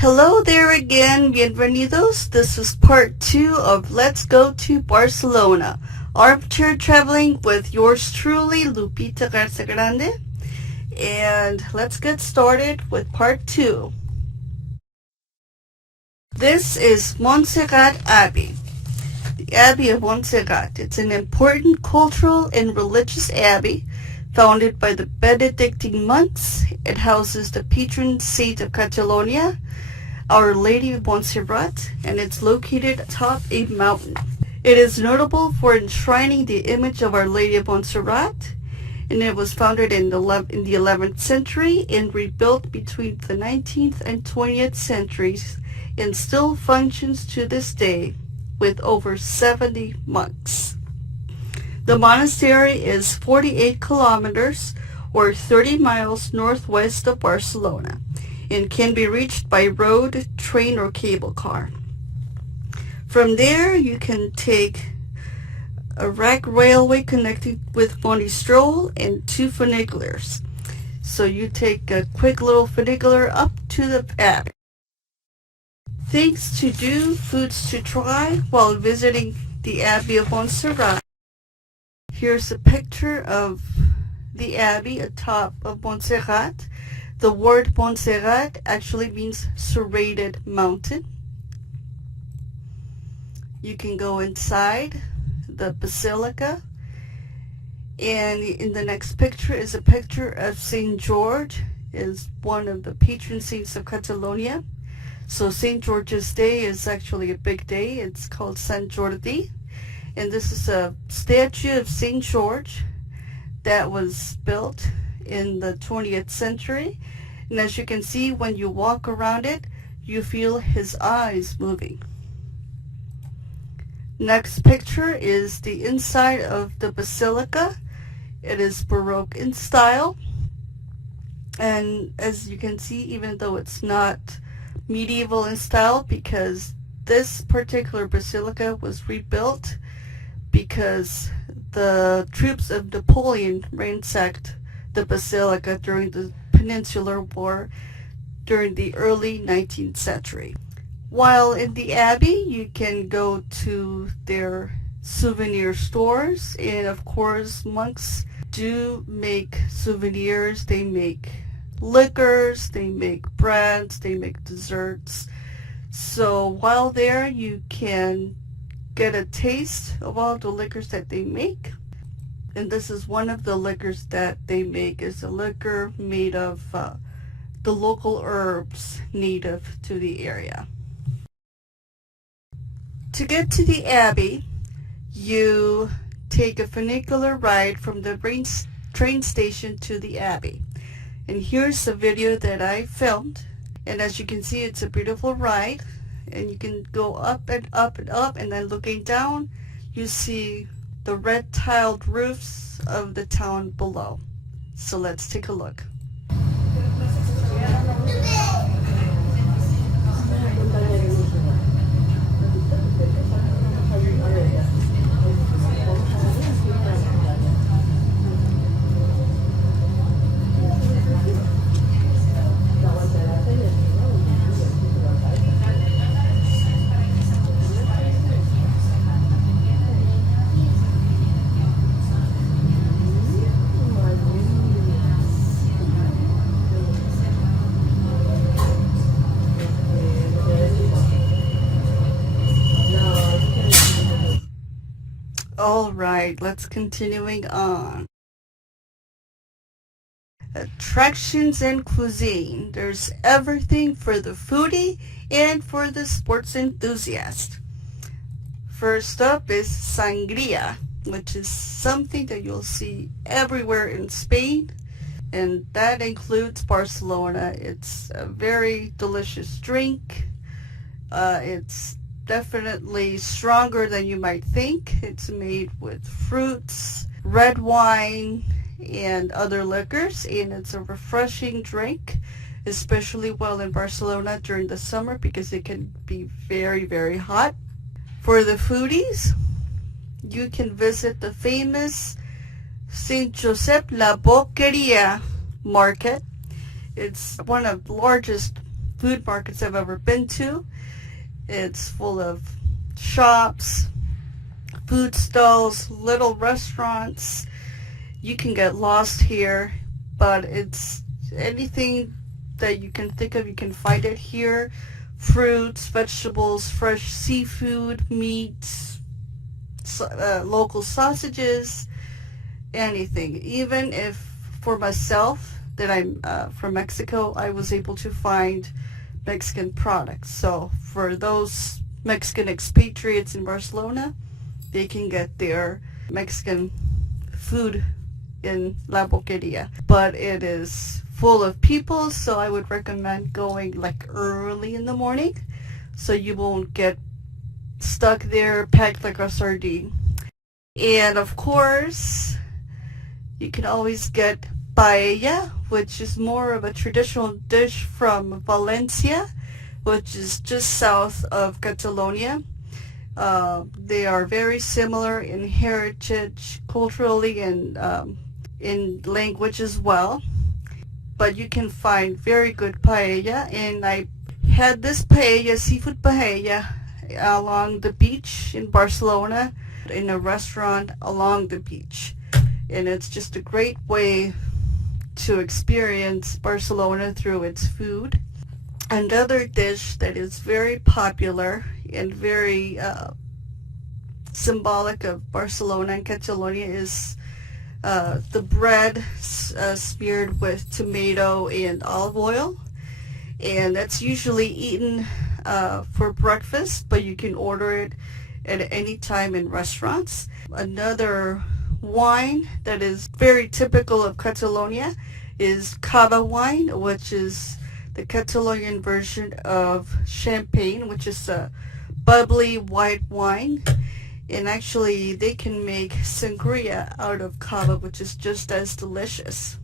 Hello there again, bienvenidos. This is part 2 of Let's Go to Barcelona. Armchair traveling with yours truly, Lupita Garza Grande. And let's get started with part 2. This is Montserrat Abbey. The Abbey of Montserrat. It's an important cultural and religious abbey founded by the Benedictine monks. It houses the patron saint of Catalonia, Our Lady of Montserrat, and it's located atop a mountain. It is notable for enshrining the image of Our Lady of Montserrat, and it was founded in the 11th century and rebuilt between the 19th and 20th centuries, and still functions to this day with over 70 monks. The monastery is 48 kilometers or 30 miles northwest of Barcelona and can be reached by road, train, or cable car. From there, you can take a rack railway connecting with Monistrol and 2 funiculars. So you take a quick little funicular up to the abbey. Things to do, foods to try while visiting the Abbey of Montserrat. Here's a picture of the abbey atop of Montserrat. The word Montserrat actually means serrated mountain. You can go inside the basilica, and in the next picture is a picture of St. George, is one of the patron saints of Catalonia. So St. George's Day is actually a big day. It's called Sant Jordi, and this is a statue of St. George that was built in the 20th century, and as you can see, when you walk around it, you feel his eyes moving. Next picture is the inside of the basilica. It is Baroque in style, and as you can see, even though it's not medieval in style, because this particular basilica was rebuilt because the troops of Napoleon ransacked the basilica during the Peninsular War during the early 19th century. While in the abbey, you can go to their souvenir stores, and of course monks do make souvenirs. They make liquors, they make breads, they make desserts. So while there, you can get a taste of all the liquors that they make. And this is one of the liquors that they make, is a liquor made of the local herbs native to the area. To get to the abbey, you take a funicular ride from the train station to the abbey. And here's a video that I filmed, and as you can see, it's a beautiful ride, and you can go up and up and up, and then looking down, you see the red tiled roofs of the town below. So let's take a look. All right, let's continuing on. Attractions and cuisine. There's everything for the foodie and for the sports enthusiast. First up is Sangria, which is something that you'll see everywhere in Spain, and that includes Barcelona. It's a very delicious drink. It's definitely stronger than you might think. It's made with fruits, red wine, and other liquors, and it's a refreshing drink, especially while in Barcelona during the summer, because it can be very, very hot. For the foodies, you can visit the famous Sinchosep La Boqueria market. It's one of the largest food markets I've ever been to. It's full of shops, food stalls, little restaurants. You can get lost here, but it's anything that you can think of, you can find it here. Fruits, vegetables, fresh seafood, meats, local sausages, anything. Even if for myself, that I'm from Mexico, I was able to find Mexican products. So for those Mexican expatriates in Barcelona, they can get their Mexican food in La Boqueria. But it is full of people, so I would recommend going like early in the morning so you won't get stuck there packed like a sardine. And of course, you can always get paella, which is more of a traditional dish from Valencia, which is just south of Catalonia. They are very similar in heritage, culturally, and in language as well. But you can find very good paella, and I had this paella, seafood paella, along the beach in Barcelona, in a restaurant along the beach. And it's just a great way to experience Barcelona through its food. Another dish that is very popular and very symbolic of Barcelona and Catalonia is the bread smeared with tomato and olive oil. And that's usually eaten for breakfast, but you can order it at any time in restaurants. Another wine that is very typical of Catalonia is Cava Wine, which is the Catalonian version of champagne, which is a bubbly white wine. And actually they can make Sangria out of Cava, which is just as delicious.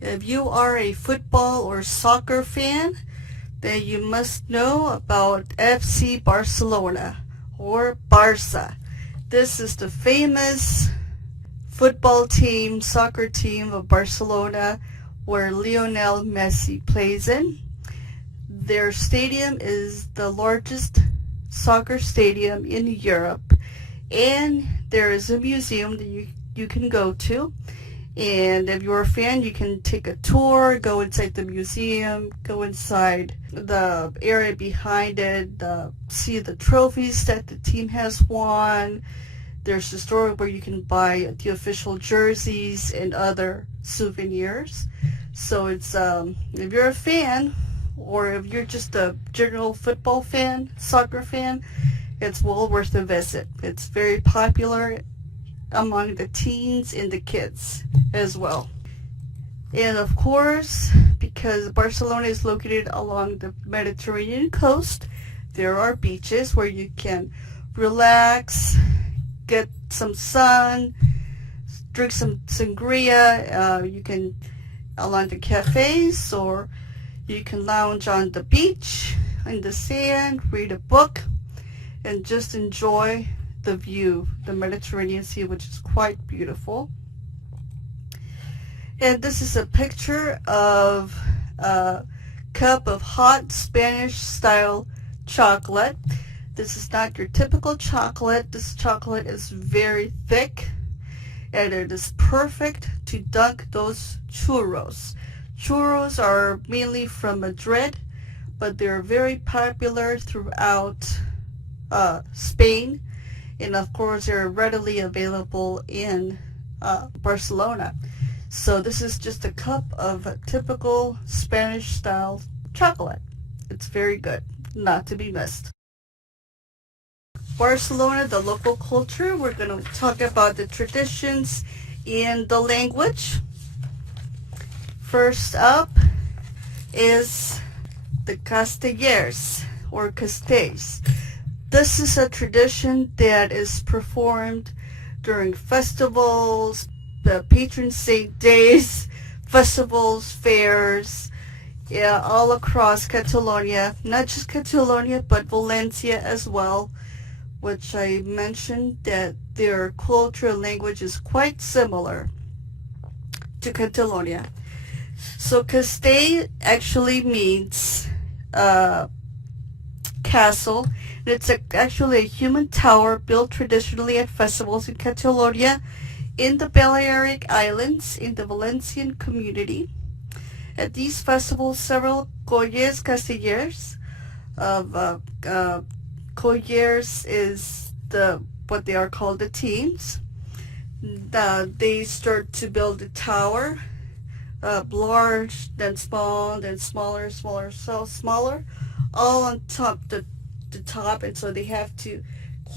If you are a football or soccer fan, then you must know about FC Barcelona, or Barça. This is the famous football team, soccer team of Barcelona, where Lionel Messi plays in. Their stadium is the largest soccer stadium in Europe, and there is a museum that you can go to. And if you're a fan, you can take a tour, go inside the museum, go inside the area behind it, see the trophies that the team has won. There's a store where you can buy the official jerseys and other souvenirs. So it's if you're a fan, or if you're just a general football fan, soccer fan, it's well worth a visit. It's very popular among the teens and the kids as well. And of course, because Barcelona is located along the Mediterranean coast, there are beaches where you can relax, get some sun, drink some sangria. You can along the cafes, or you can lounge on the beach in the sand, read a book, and just enjoy the view, the Mediterranean Sea, which is quite beautiful. And this is a picture of a cup of hot Spanish style chocolate. This is not your typical chocolate. This chocolate is very thick, and it is perfect to dunk those churros. Churros are mainly from Madrid, but they're very popular throughout Spain. And of course, they're readily available in Barcelona. So this is just a cup of typical Spanish style chocolate. It's very good, not to be missed. Barcelona, the local culture. We're going to talk about the traditions and the language. First up is the Castellers, or Castells. This is a tradition that is performed during festivals, the patron saint days, festivals, fairs, all across Catalonia. Not just Catalonia, but Valencia as well, which I mentioned that their culture and language is quite similar to Catalonia. So Castell actually means castle. It's actually a human tower built traditionally at festivals in Catalonia in the Balearic Islands in the Valencian community. At these festivals, several colles castellers of colliers is what they are called, the teams. They start to build a tower, large, then small, then smaller, so smaller, all on top the top, and so they have to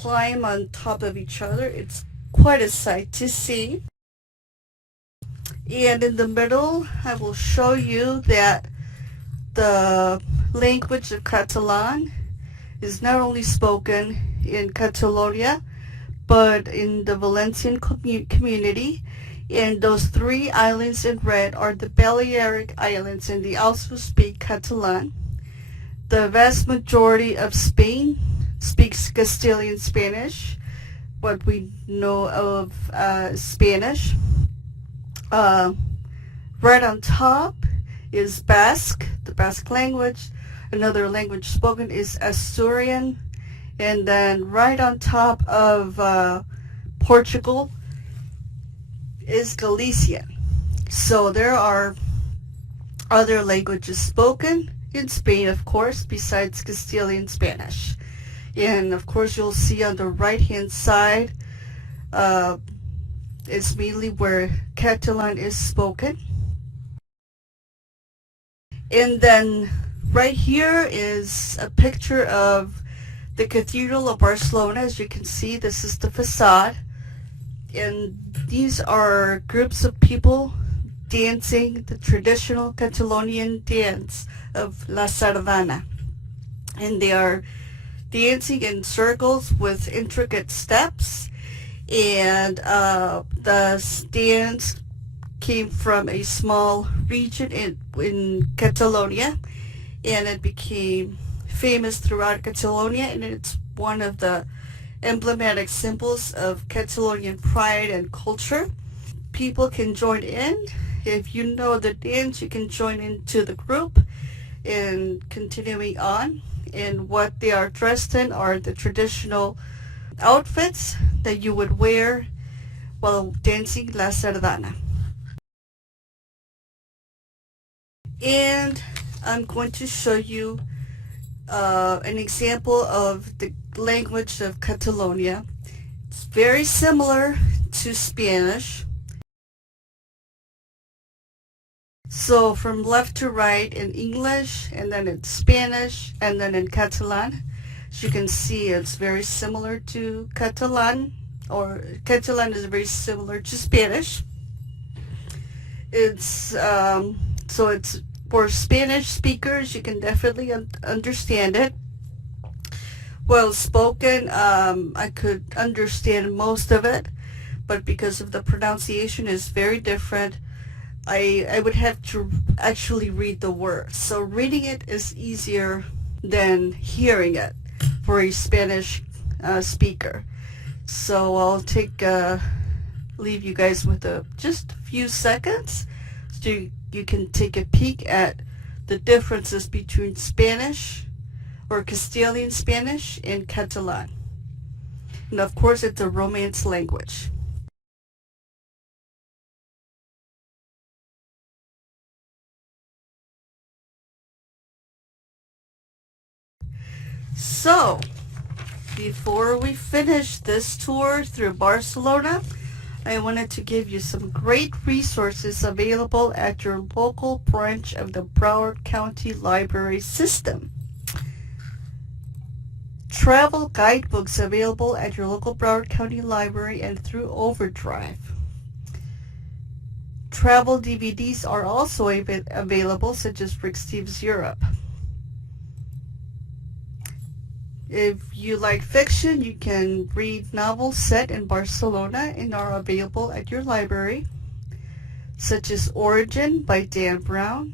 climb on top of each other. It's quite a sight to see. And in the middle, I will show you that the language of Catalan is not only spoken in Catalonia, but in the Valencian community. And those three islands in red are the Balearic Islands, and they also speak Catalan. The vast majority of Spain speaks Castilian Spanish, what we know of Spanish. Right on top is Basque, the Basque language. Another language spoken is Asturian. And then right on top of Portugal is Galician. So there are other languages spoken in Spain, of course, besides Castilian Spanish. And of course, you'll see on the right-hand side, it's mainly where Catalan is spoken. And then right here is a picture of the Cathedral of Barcelona. As you can see, this is the facade. And these are groups of people dancing the traditional Catalonian dance of La Sardana. And they are dancing in circles with intricate steps. And the dance came from a small region in Catalonia, and it became famous throughout Catalonia, and it's one of the emblematic symbols of Catalonian pride and culture. People can join in. If you know the dance, you can join into the group. And continuing on, and what they are dressed in are the traditional outfits that you would wear while dancing La Sardana. And I'm going to show you an example of the language of Catalonia. It's very similar to Spanish. So from left to right in English, and then in Spanish, and then in Catalan. As you can see, it's very similar to Catalan, or Catalan is very similar to Spanish. It's so it's for Spanish speakers, you can definitely understand it. Well spoken, I could understand most of it, but because of the pronunciation is very different, I would have to actually read the words. So reading it is easier than hearing it for a Spanish speaker. So I'll leave you guys with just a few seconds so you can take a peek at the differences between Spanish or Castilian Spanish and Catalan. And of course, it's a Romance language. So, before we finish this tour through Barcelona, I wanted to give you some great resources available at your local branch of the Broward County Library System. Travel guidebooks available at your local Broward County Library and through Overdrive. Travel DVDs are also available, such as Rick Steves Europe. If you like fiction, you can read novels set in Barcelona and are available at your library, such as Origin by Dan Brown,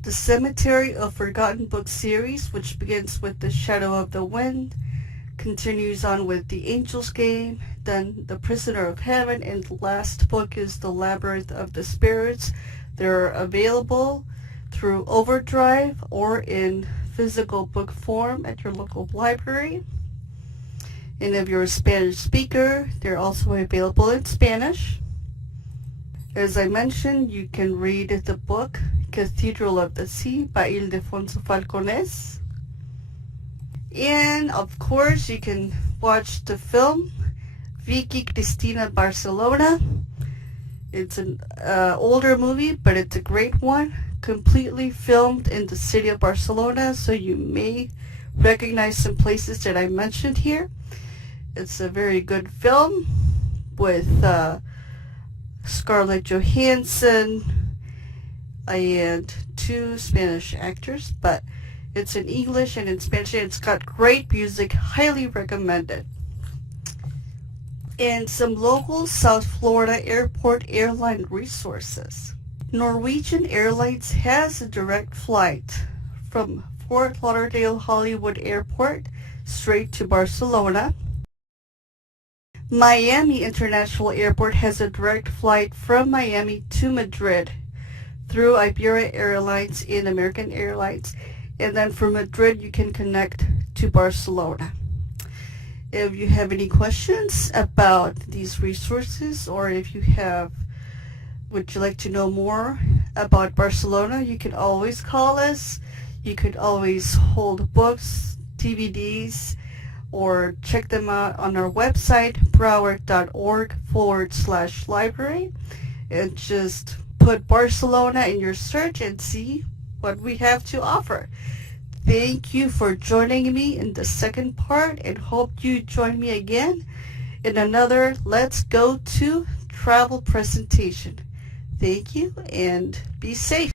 the Cemetery of Forgotten Books series, which begins with The Shadow of the Wind, continues on with The Angel's Game, then The Prisoner of Heaven, and the last book is The Labyrinth of the Spirits. They're available through Overdrive or in physical book form at your local library. And if you're a Spanish speaker, they're also available in Spanish. As I mentioned, you can read the book Cathedral of the Sea by Ildefonso Falcones. And of course, you can watch the film Vicky Cristina Barcelona. It's an older movie, but it's a great one. Completely filmed in the city of Barcelona, so you may recognize some places that I mentioned here. It's a very good film with Scarlett Johansson and two Spanish actors, but it's in English and in Spanish, and it's got great music. Highly recommended. And some local South Florida airport airline resources. Norwegian Airlines has a direct flight from Fort Lauderdale Hollywood Airport straight to Barcelona. Miami International Airport has a direct flight from Miami to Madrid through Iberia Airlines and American Airlines. And then from Madrid you can connect to Barcelona. If you have any questions about these resources, or if you would you like to know more about Barcelona, you can always call us. You could always hold books, DVDs, or check them out on our website, broward.org/library, and just put Barcelona in your search and see what we have to offer. Thank you for joining me in the second part, and hope you join me again in another Let's Go To travel presentation. Thank you, and be safe.